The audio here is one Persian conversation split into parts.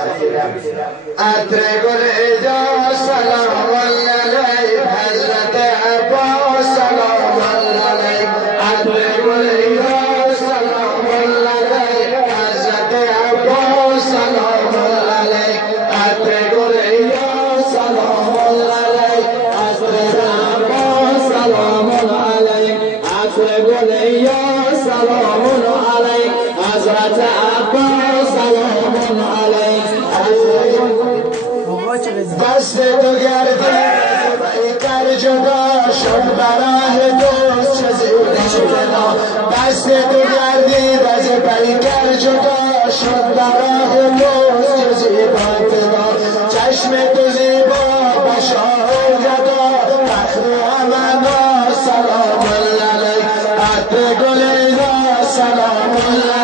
عطر گل ایجا سلام علیک حضرت عباس سلام علیک عطر گل ایجا سلام علیک حضرت عباس سلام علیک عطر گل ایجا سلام علیک حضرت عباس سلام علیک عطر گل ایجا سلام علیک حضرت عباس سلام علیک دست تو گردید بیتر جدا شد برای دوست چه زیبا دست تو گردید از بیتر جدا شد برای دوست چه زیبا چشم تو زیبا بشار گدا فخر امنا سلام علیک عطر گل ایجا سلام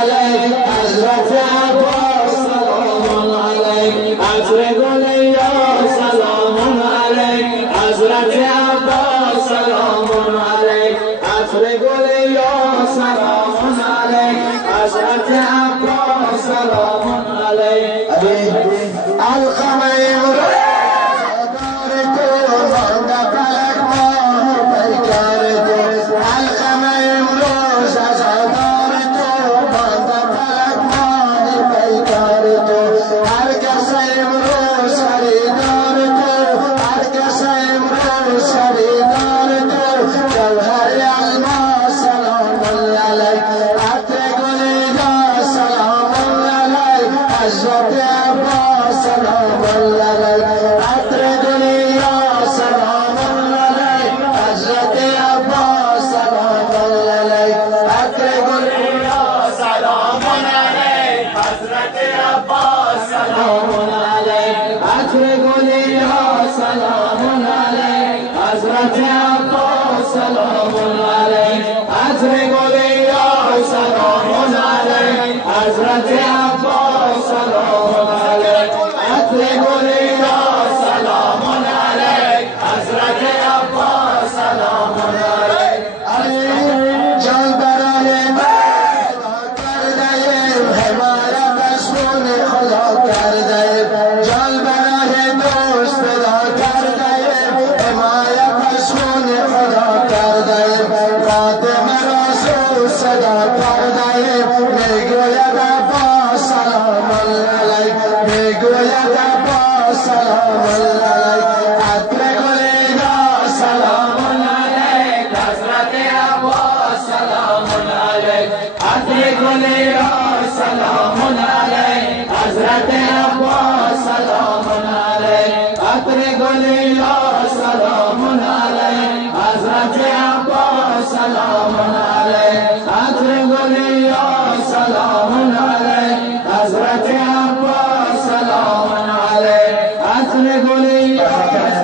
علیک حضرت عباس سلام علیک عطر گل سلام علیک حضرت عباس سلام علیک عطر گل سلام علیک حضرت عباس سلام علیک القمه دار تو مانده فلک ماه پیکر تو القمه امروز عزادار تو مانده فلک ماه پیکر تو هر کس امروز خریدار تو هر کس امروز خریدار تو جوهر الماس سلام علیک عطر گل ایجا سلام علیک حضرت عباس سلام علیک عطر گل ایجا سلام علیک حضرت عباس سلام علیک عطر گل ایجا سلام علیک حضرت عباس سلام علیک عطر گل ایجا سلام علیک حضرت عباس سلام علیک عطر گل ایجا سلام علیک حضرت عباس سلام علیک عطر گل ایجا سلام علیک حضرت عباس سلام علیک جان برای کردیم حمایت از خون خدا کردیم جان برای دوست فدا کردیم حمایت از خون خدا کردیم فاطمه رسول صدا کردیم میگوید عباس سلام علیک میگوید عباس سلام علیک عطر گل ایجا سلام علیک حضرت عباس سلام علیک عطر گل ایجا سلام علیک حضرت عباس سلام علیک عطر گل ایجا سلام علیک حضرت عباس سلام علیک عطر گل ایجا سلام علیک حضرت عباس سلام علیک عطر گل ایجا